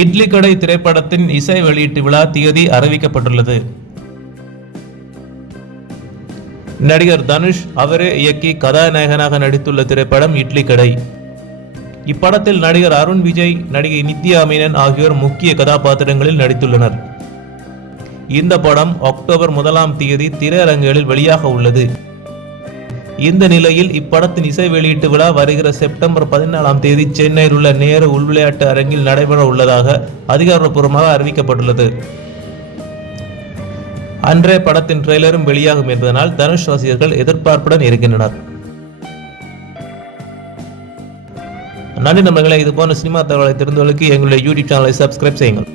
இட்லி கடை திரைப்படத்தின் இசை வெளியீட்டு விழா தேதி அறிவிக்கப்பட்டுள்ளது. நடிகர் தனுஷ் அவரே இயக்கி கதாநாயகனாக நடித்துள்ள திரைப்படம் இட்லி கடை. இப்படத்தில் நடிகர் அருண் விஜய் நடிகை நித்யா மேனன் ஆகியோர் முக்கிய கதாபாத்திரங்களில் நடித்துள்ளனர். இந்த படம் அக்டோபர் முதலாம் தேதி திரையரங்குகளில் வெளியாக உள்ளது. இந்த நிலையில் இப்படத்தின் இசை வெளியீட்டு விழா வருகிற செப்டம்பர் பதினாலாம் தேதி சென்னையில் உள்ள நேரு உள்விளையாட்டு அரங்கில் நடைபெற உள்ளதாக அதிகாரப்பூர்வமாக அறிவிக்கப்பட்டுள்ளது. அன்றே படத்தின் ட்ரெய்லரும் வெளியாகும் என்பதனால் தனுஷ் ரசிகர்கள் எதிர்பார்ப்புடன் இருக்கின்றனர். நன்றி நண்பர்களே இது போன்ற சினிமா தகவலை தெரிந்தவர்களுக்கு எங்களுடைய யூடியூப் சேனலை சப்ஸ்கிரைப் செய்யுங்கள்.